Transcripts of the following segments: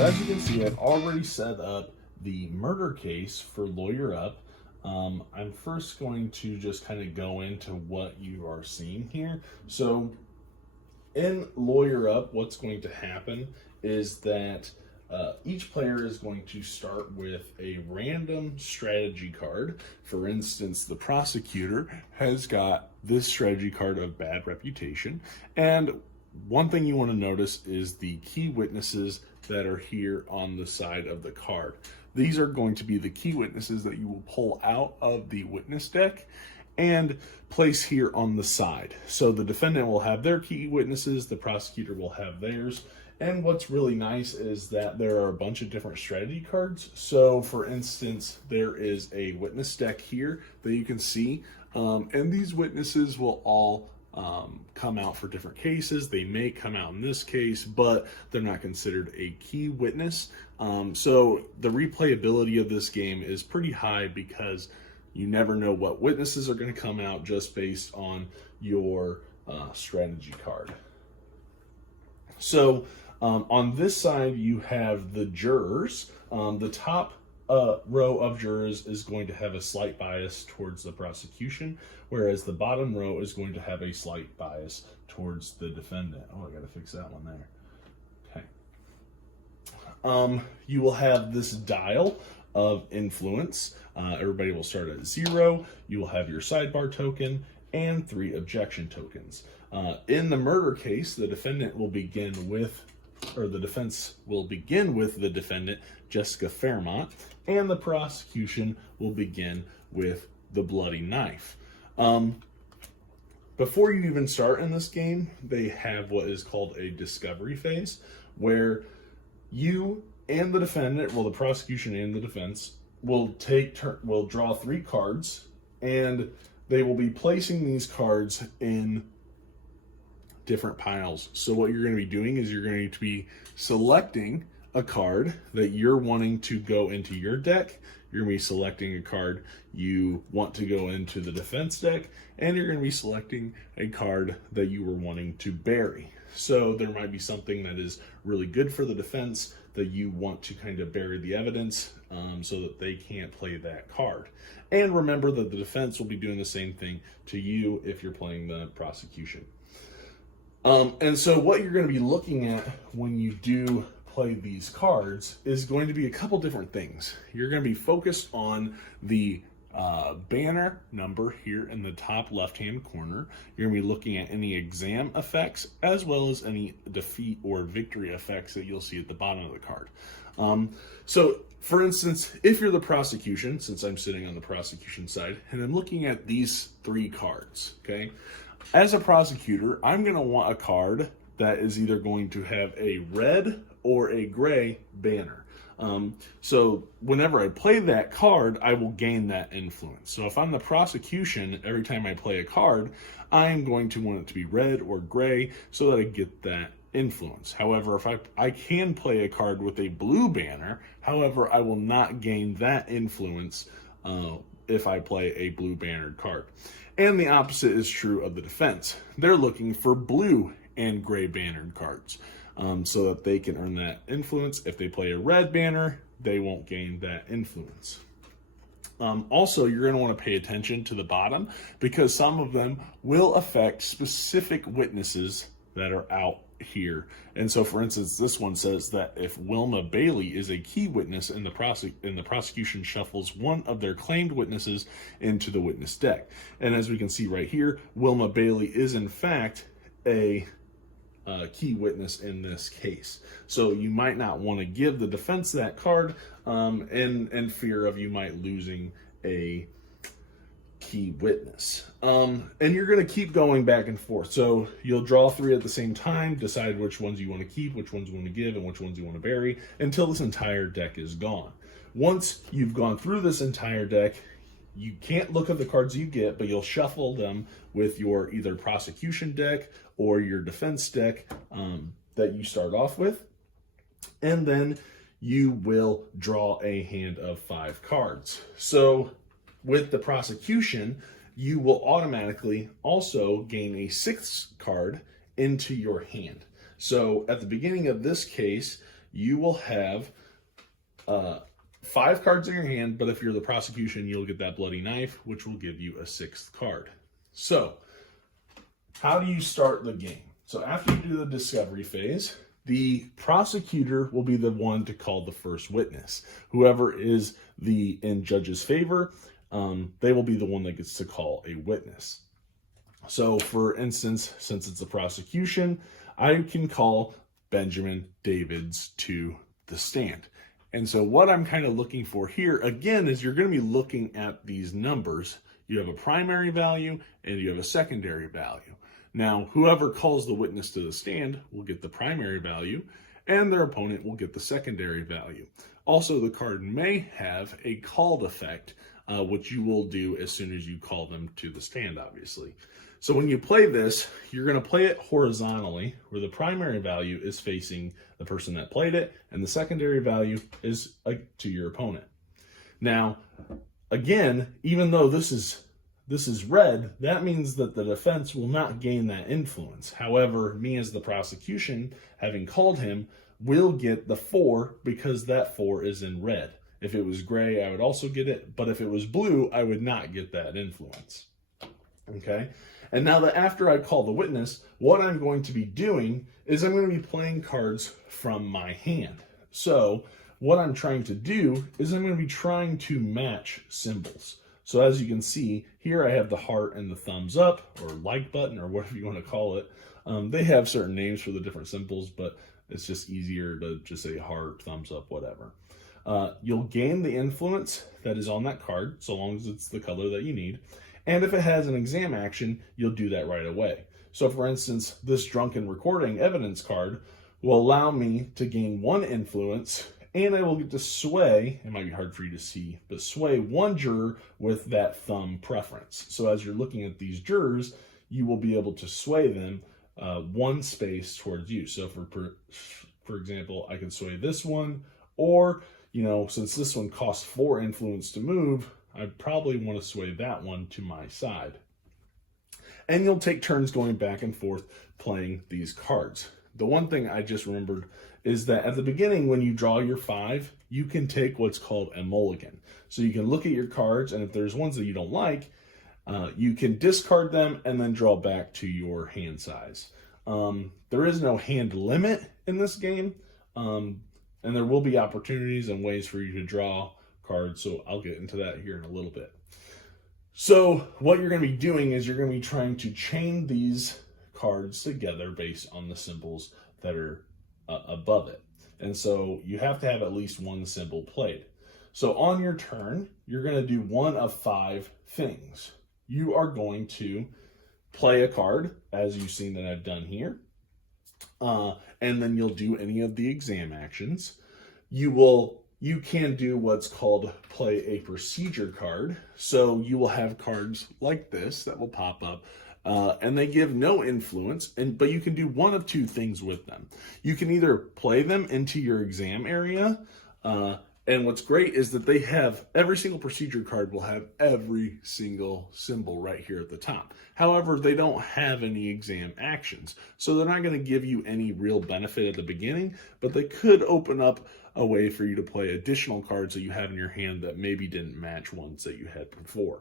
as you can see, I've already set up the murder case for Lawyer Up. I'm first going to just kind of go into what you are seeing here. So in Lawyer Up, what's going to happen is that each player is going to start with a random strategy card. For instance, the prosecutor has got this strategy card of bad reputation. And one thing you want to notice is the key witnesses that are here on the side of the card. These are going to be the key witnesses that you will pull out of the witness deck and place here on the side. So the defendant will have their key witnesses, the prosecutor will have theirs. And what's really nice is that there are a bunch of different strategy cards. So for instance, there is a witness deck here that you can see, and these witnesses will all come out for different cases. They may come out in this case, but they're not considered a key witness. So the replayability of this game is pretty high because you never know what witnesses are going to come out just based on your strategy card. So on this side, you have the jurors. The top row of jurors is going to have a slight bias towards the prosecution, whereas the bottom row is going to have a slight bias towards the defendant. Oh, I got to fix that one there. Okay. You will have this dial of influence. Everybody will start at 0. You will have your sidebar token and 3 objection tokens. In the murder case, the defendant will begin with, or the defense will begin with the defendant, Jessica Fairmont, and the prosecution will begin with the bloody knife. Before you even start in this game, they have what is called a discovery phase, where you and the defendant, well, the prosecution and the defense, will draw 3 cards, and they will be placing these cards in different piles. So what you're going to be doing is you're going to be selecting a card that you're wanting to go into your deck. You're going to be selecting a card you want to go into the defense deck, and you're going to be selecting a card that you were wanting to bury. So there might be something that is really good for the defense that you want to kind of bury the evidence so that they can't play that card. And remember that the defense will be doing the same thing to you if you're playing the prosecution. And so what you're going to be looking at when you do play these cards is going to be a couple different things. You're going to be focused on the banner number here in the top left-hand corner. You're going to be looking at any exam effects as well as any defeat or victory effects that you'll see at the bottom of the card. So for instance, if you're the prosecution, since I'm sitting on the prosecution side, and I'm looking at these 3 cards, okay? As a prosecutor, I'm going to want a card that is either going to have a red or a gray banner. So whenever I play that card, I will gain that influence. So if I'm the prosecution, every time I play a card, I'm going to want it to be red or gray so that I get that influence. However, if I can play a card with a blue banner, however, I will not gain that influence if I play a blue bannered card. And the opposite is true of the defense. They're looking for blue and gray bannered cards so that they can earn that influence. If they play a red banner, they won't gain that influence. Also, you're going to want to pay attention to the bottom because some of them will affect specific witnesses that are out here. And so, for instance, this one says that if Wilma Bailey is a key witness and the prosecution shuffles one of their claimed witnesses into the witness deck. And as we can see right here, Wilma Bailey is in fact a key witness in this case. So you might not want to give the defense that card in fear of you might losing a key witness. And you're going to keep going back and forth. So you'll draw 3 at the same time, decide which ones you want to keep, which ones you want to give, and which ones you want to bury until this entire deck is gone. Once you've gone through this entire deck, you can't look at the cards you get, but you'll shuffle them with your either prosecution deck or your defense deck that you start off with. And then you will draw a hand of 5 cards. So with the prosecution, you will automatically also gain a 6th card into your hand. So at the beginning of this case, you will have 5 cards in your hand, but if you're the prosecution, you'll get that bloody knife, which will give you a 6th card. So, how do you start the game? So after you do the discovery phase, the prosecutor will be the one to call the first witness. Whoever is in judge's favor, they will be the one that gets to call a witness. So for instance, since it's a prosecution, I can call Benjamin Davids to the stand. And so what I'm kind of looking for here, again, is you're going to be looking at these numbers. You have a primary value and you have a secondary value. Now, whoever calls the witness to the stand will get the primary value, and their opponent will get the secondary value. Also, the card may have a called effect, which you will do as soon as you call them to the stand, obviously. So when you play this, you're going to play it horizontally, where the primary value is facing the person that played it, and the secondary value is to your opponent. Now, again, even though this is red, that means that the defense will not gain that influence. However, me as the prosecution, having called him, will get the 4 because that 4 is in red. If it was gray, I would also get it, but if it was blue, I would not get that influence. Okay? And now that after I call the witness, what I'm going to be doing is I'm going to be playing cards from my hand. So what I'm trying to do is I'm going to be trying to match symbols. So as you can see, here I have the heart and the thumbs up, or like button, or whatever you want to call it. They have certain names for the different symbols, but it's just easier to just say heart, thumbs up, whatever. You'll gain the influence that is on that card, so long as it's the color that you need. And if it has an exam action, you'll do that right away. So for instance, this drunken recording evidence card will allow me to gain 1 influence, and I will get to sway, it might be hard for you to see, but sway 1 juror with that thumb preference. So as you're looking at these jurors, you will be able to sway them 1 space towards you. So for example, I can sway this one, or, since this one costs 4 influence to move, I probably want to sway that one to my side. And you'll take turns going back and forth playing these cards. The one thing I just remembered is that at the beginning, when you draw your 5, you can take what's called a mulligan. So you can look at your cards, and if there's ones that you don't like, you can discard them and then draw back to your hand size. There is no hand limit in this game, and there will be opportunities and ways for you to draw cards, so I'll get into that here in a little bit. So what you're going to be doing is you're going to be trying to chain these cards together based on the symbols that are above it. And so you have to have at least 1 symbol played. So on your turn, you're going to do 1 of 5 things. You are going to play a card, as you've seen that I've done here, and then you'll do any of the exam actions. You can do what's called play a procedure card. So you will have cards like this that will pop up, and they give no influence, but you can do 1 of 2 things with them. You can either play them into your exam area, and what's great is that they have, every single procedure card will have every single symbol right here at the top. However, they don't have any exam actions, so they're not going to give you any real benefit at the beginning, but they could open up a way for you to play additional cards that you have in your hand that maybe didn't match ones that you had before.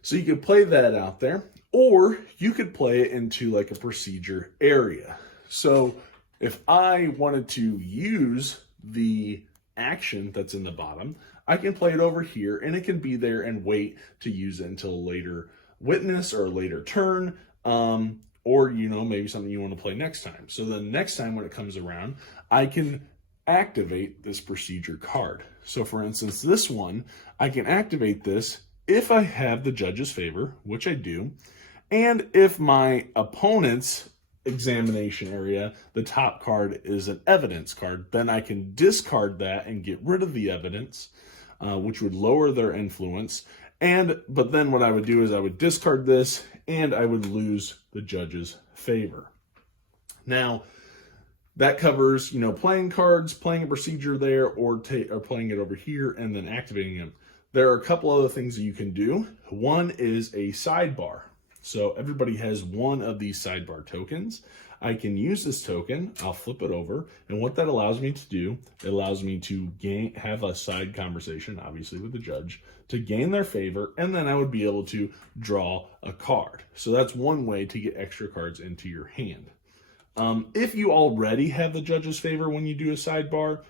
So you could play that out there, or you could play it into like a procedure area. So if I wanted to use the action that's in the bottom, I can play it over here, and it can be there and wait to use it until a later witness or a later turn, or maybe something you want to play next time. So then next time when it comes around, I can activate this procedure card. So for instance, this one, I can activate this if I have the judge's favor, which I do, and if my opponent's examination area, the top card is an evidence card, then I can discard that and get rid of the evidence, which would lower their influence. But then what I would do is I would discard this and I would lose the judge's favor. Now, that covers, playing cards, playing a procedure there, or playing it over here and then activating them. There are a couple other things that you can do. One is a sidebar. So everybody has one of these sidebar tokens. I can use this token, I'll flip it over, and what that allows me to do, it allows me to have a side conversation, obviously with the judge, to gain their favor, and then I would be able to draw a card. So that's one way to get extra cards into your hand. If you already have the judge's favor when you do a sidebar,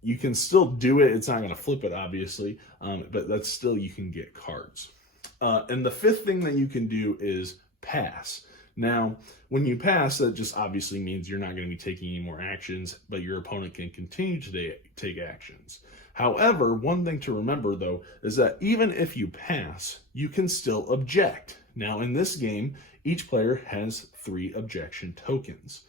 you can still do it. It's not going to flip it, obviously, but that's still, you can get cards. And the fifth thing that you can do is pass. Now, when you pass, that just obviously means you're not going to be taking any more actions, but your opponent can continue to take actions. However, one thing to remember, though, is that even if you pass, you can still object. Now, in this game, each player has 3 objection tokens,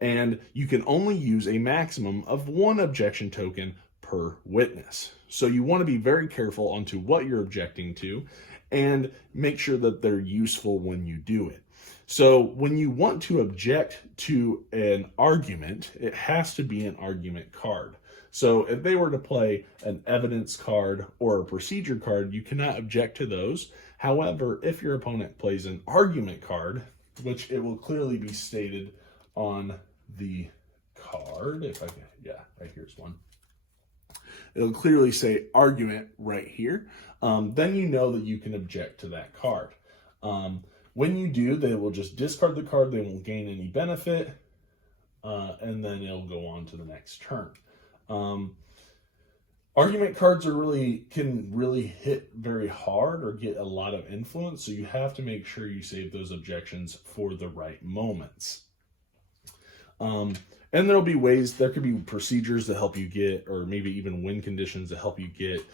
and you can only use a maximum of 1 objection token per witness. So you want to be very careful onto what you're objecting to and make sure that they're useful when you do it. So when you want to object to an argument, it has to be an argument card. So if they were to play an evidence card or a procedure card, you cannot object to those. However, if your opponent plays an argument card, which it will clearly be stated on the card, right here's one. It'll clearly say argument right here. Then you know that you can object to that card. When you do, they will just discard the card. They won't gain any benefit, and then it'll go on to the next turn. Argument cards can really hit very hard or get a lot of influence, so you have to make sure you save those objections for the right moments. And there could be procedures to help you get, or maybe even win conditions to help you get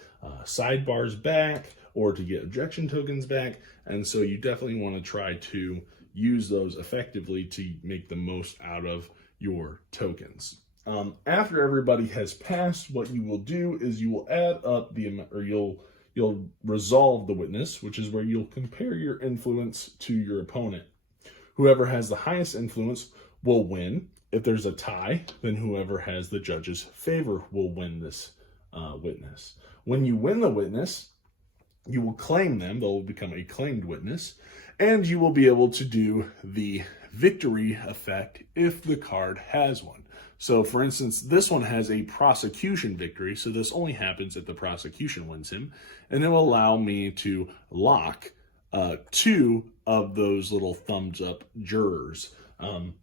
sidebars back or to get objection tokens back. And so you definitely want to try to use those effectively to make the most out of your tokens. After everybody has passed, what you will do is you will add up you'll resolve the witness, which is where you'll compare your influence to your opponent. Whoever has the highest influence will win. If there's a tie, then whoever has the judge's favor will win this witness. When you win the witness, you will claim them. They'll become a claimed witness, and you will be able to do the victory effect if the card has one. So, for instance, this one has a prosecution victory, so this only happens if the prosecution wins him, and it will allow me to lock 2 of those little thumbs up jurors.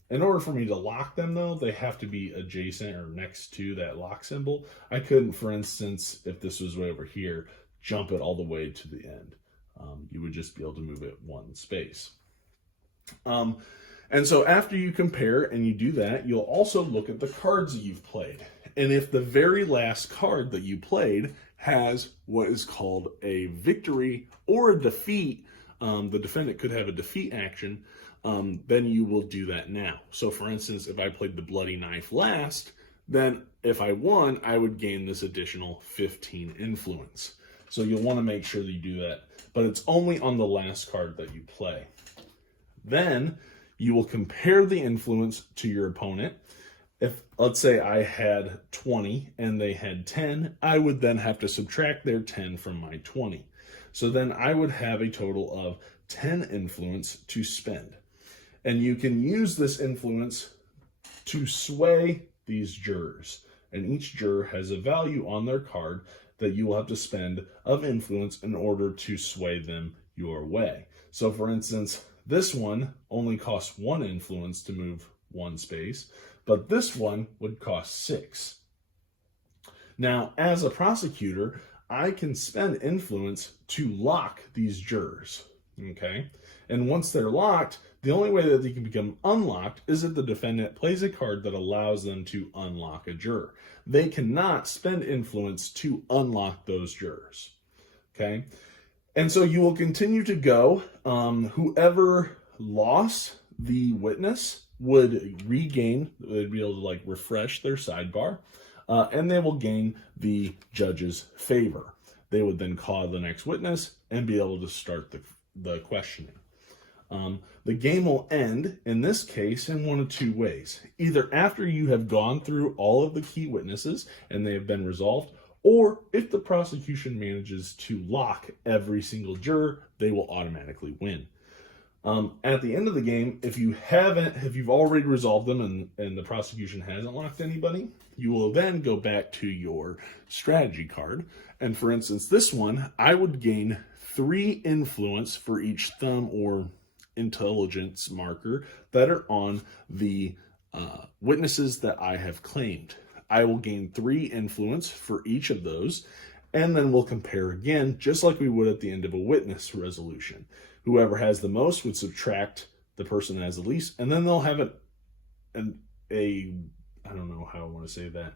In order for me to lock them, though, they have to be adjacent or next to that lock symbol. I couldn't, for instance, if this was way over here, jump it all the way to the end. You would just be able to move it 1 space. And so after you compare and you do that, you'll also look at the cards that you've played. And if the very last card that you played has what is called a victory or a defeat, the defendant could have a defeat action, then you will do that now. So for instance, if I played the bloody knife last, then if I won, I would gain this additional 15 influence. So you'll want to make sure that you do that, but it's only on the last card that you play. Then you will compare the influence to your opponent. If, let's say, I had 20 and they had 10, I would then have to subtract their 10 from my 20. So then I would have a total of 10 influence to spend. And you can use this influence to sway these jurors. And each juror has a value on their card that you will have to spend of influence in order to sway them your way. So for instance, this one only costs 1 influence to move 1 space, but this one would cost 6. Now, as a prosecutor, I can spend influence to lock these jurors, okay? And once they're locked, the only way that they can become unlocked is if the defendant plays a card that allows them to unlock a juror. They cannot spend influence to unlock those jurors, okay? And so you will continue to go. Whoever lost the witness would regain, they'd be able to refresh their sidebar, and they will gain the judge's favor. They would then call the next witness and be able to start the questioning. The game will end, in this case, in one of 2 ways. Either after you have gone through all of the key witnesses and they have been resolved, or if the prosecution manages to lock every single juror, they will automatically win. At the end of the game, if you've already resolved them and the prosecution hasn't locked anybody, you will then go back to your strategy card. And for instance, this one, I would gain 3 influence for each thumb or intelligence marker that are on the witnesses that I have claimed. I will gain 3 influence for each of those, and then we'll compare again, just like we would at the end of a witness resolution. Whoever has the most would subtract the person that has the least, and then they'll have a I don't know how I want to say that.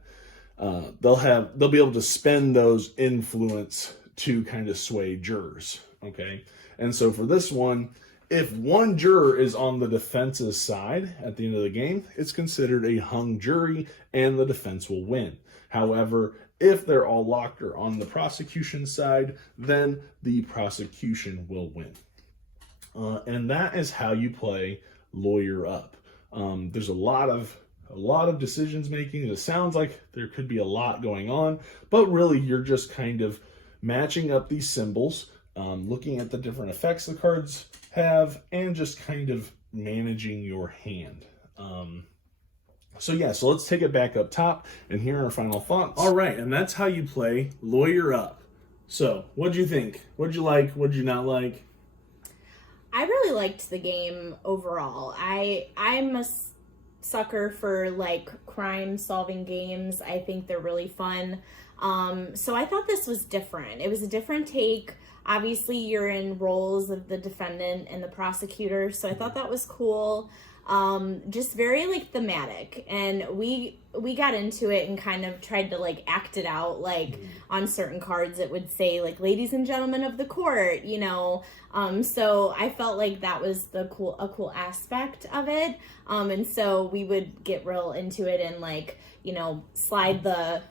They'll be able to spend those influence to kind of sway jurors. Okay, and so for this one, if one juror is on the defense's side at the end of the game, it's considered a hung jury, and the defense will win. However, if they're all locked or on the prosecution side, then the prosecution will win. And that is how you play Lawyer Up. There's a lot of decisions making. It sounds like there could be a lot going on, but really you're just kind of matching up these symbols, looking at the different effects the cards have, and just kind of managing your hand. So let's take it back up top, and here are our final thoughts. All right, and that's how you play Lawyer Up. So, what'd you think? What'd you like? What'd you not like? I really liked the game overall. I'm a sucker for like crime solving games. I think they're really fun. So I thought this was different. It was a different take. Obviously, you're in roles of the defendant and the prosecutor, so I thought that was cool. Just very like thematic, and we got into it and kind of tried to like act it out. Like on certain cards, it would say like "Ladies and Gentlemen of the Court," you know. So I felt like that was a cool aspect of it. And so we would get real into it and like, you know, slide the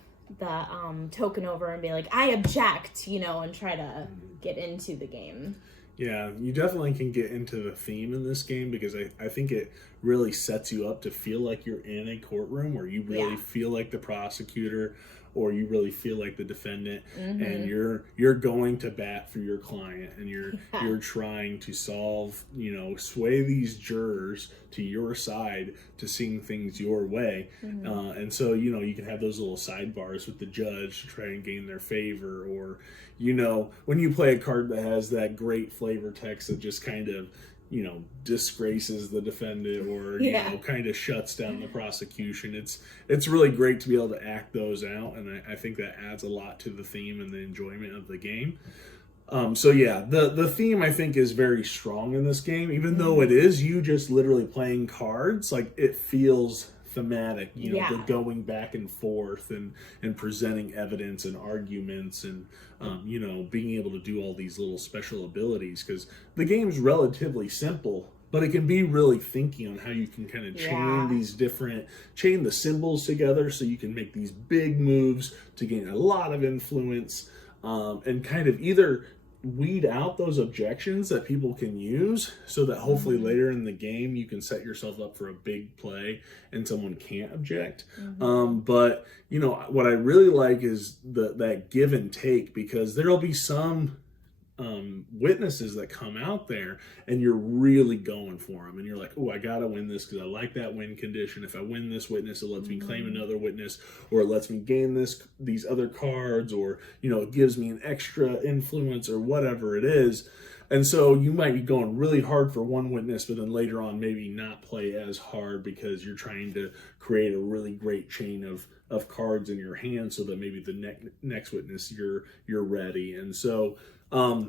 token over and be like, I object, you know, and try to get into the game. Yeah, you definitely can get into the theme in this game, because I think it really sets you up to feel like you're in a courtroom where you really feel like the prosecutor, or you really feel like the defendant, and you're going to bat for your client, and you're trying to solve, you know, sway these jurors to your side to seeing things your way. And so, you know, you can have those little sidebars with the judge to try and gain their favor, or, you know, when you play a card that has that great flavor text that just kind of, you know, disgraces the defendant, or you know, kind of shuts down the prosecution. It's really great to be able to act those out, and I think that adds a lot to the theme and the enjoyment of the game. So yeah, the theme I think is very strong in this game, even though it is you just literally playing cards. Like, it feels thematic, you know, the going back and forth and presenting evidence and arguments, and you know, being able to do all these little special abilities, because the game's relatively simple, but it can be really thinky on how you can kind of chain the symbols together so you can make these big moves to gain a lot of influence, and kind of either weed out those objections that people can use, so that hopefully later in the game you can set yourself up for a big play and someone can't object. But you know, what I really like is that give and take, because there'll be some witnesses that come out there and you're really going for them, and you're like, oh, I gotta win this because I like that win condition. If I win this witness, it lets me claim another witness, or it lets me gain these other cards, or, you know, it gives me an extra influence, or whatever it is. And so you might be going really hard for one witness, but then later on maybe not play as hard, because you're trying to create a really great chain of cards in your hand, so that maybe the next witness you're ready. And so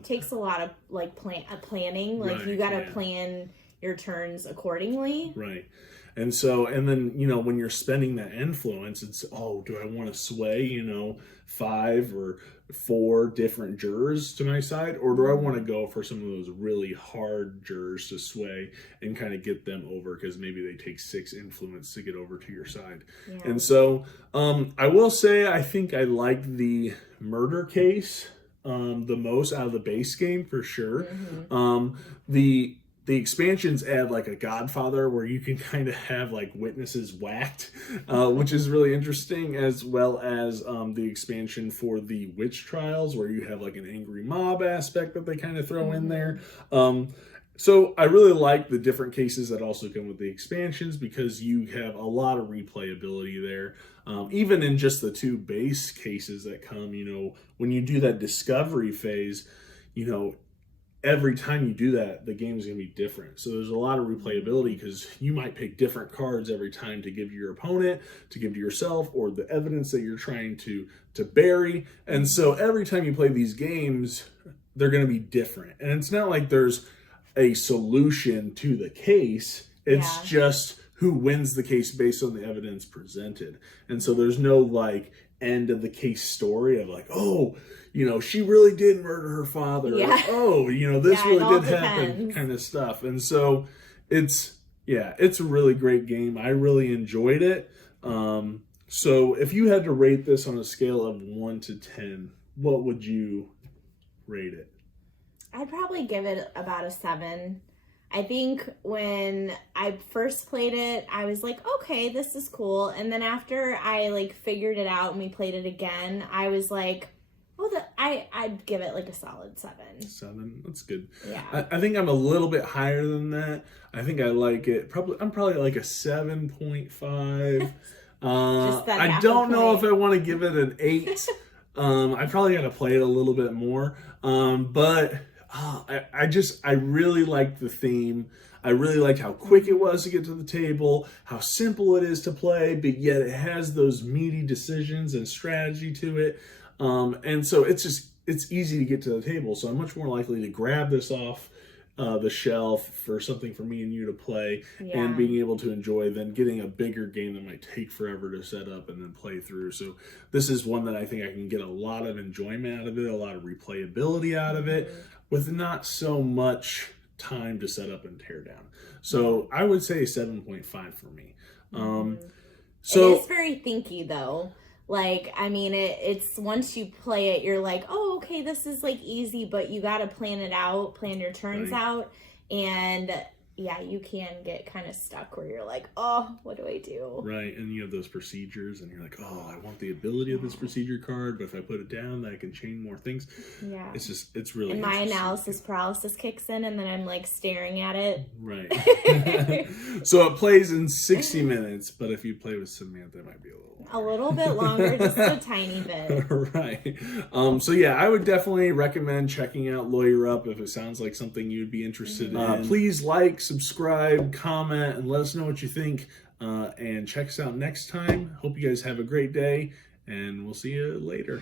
takes a lot of like planning. Like, you got to plan your turns accordingly. Right. And so, and then, you know, when you're spending that influence, it's, oh, do I want to sway, you know, 5 or 4 different jurors to my side, or do I want to go for some of those really hard jurors to sway and kind of get them over, because maybe they take 6 influence to get over to your side. And so I will say, I think I like the murder case the most out of the base game, for sure. The expansions add like a Godfather, where you can kind of have like witnesses whacked, which is really interesting, as well as the expansion for the witch trials, where you have like an angry mob aspect that they kind of throw in there. So I really like the different cases that also come with the expansions because you have a lot of replayability there. Even in just the 2 base cases that come, when you do that discovery phase, every time you do that, the game is going to be different. So there's a lot of replayability because you might pick different cards every time to give to your opponent, to give to yourself, or the evidence that you're trying to bury. And so every time you play these games, they're going to be different. And it's not like there's a solution to the case. It's just who wins the case based on the evidence presented. And so there's no like end of the case story of like, oh, she really did murder her father. Yeah. Or, oh, this really did happen, depends. kind of stuff. And so it's a really great game. I really enjoyed it. So if you had to rate this on a scale of 1 to 10, what would you rate it? I'd probably give it about a 7. I think when I first played it, I was like, okay, this is cool. And then after I like figured it out and we played it again, I was like, I'd give it like a solid 7. 7, that's good. Yeah. I think I'm a little bit higher than that. I think I like it. I'm probably like a 7.5. I don't know if I want to give it an 8. I probably got to play it a little bit more. But I really liked the theme. I really liked how quick it was to get to the table, how simple it is to play, but yet it has those meaty decisions and strategy to it. And so it's easy to get to the table. So I'm much more likely to grab this off the shelf for something for me and you to play and being able to enjoy than getting a bigger game that might take forever to set up and then play through. So this is one that I think I can get a lot of enjoyment out of it, a lot of replayability out of it with not so much time to set up and tear down. So I would say 7.5 for me. So it is very thinky though. Like, I mean, it's once you play it, you're like, oh, okay, this is like easy, but you got to plan it out, plan your turns out. And yeah, you can get kind of stuck where you're like, oh, what do I do? Right. And you have those procedures and you're like, oh, I want the ability of this procedure card, but if I put it down, then I can chain more things. Yeah. It's really and my analysis paralysis kicks in and then I'm like staring at it. Right. So it plays in 60 minutes, but if you play with Samantha, it might be a little bit longer, just a tiny bit. Right. So yeah, I would definitely recommend checking out Lawyer Up if it sounds like something you'd be interested in. Please like, subscribe, comment, and let us know what you think. And check us out next time. Hope you guys have a great day, and we'll see you later.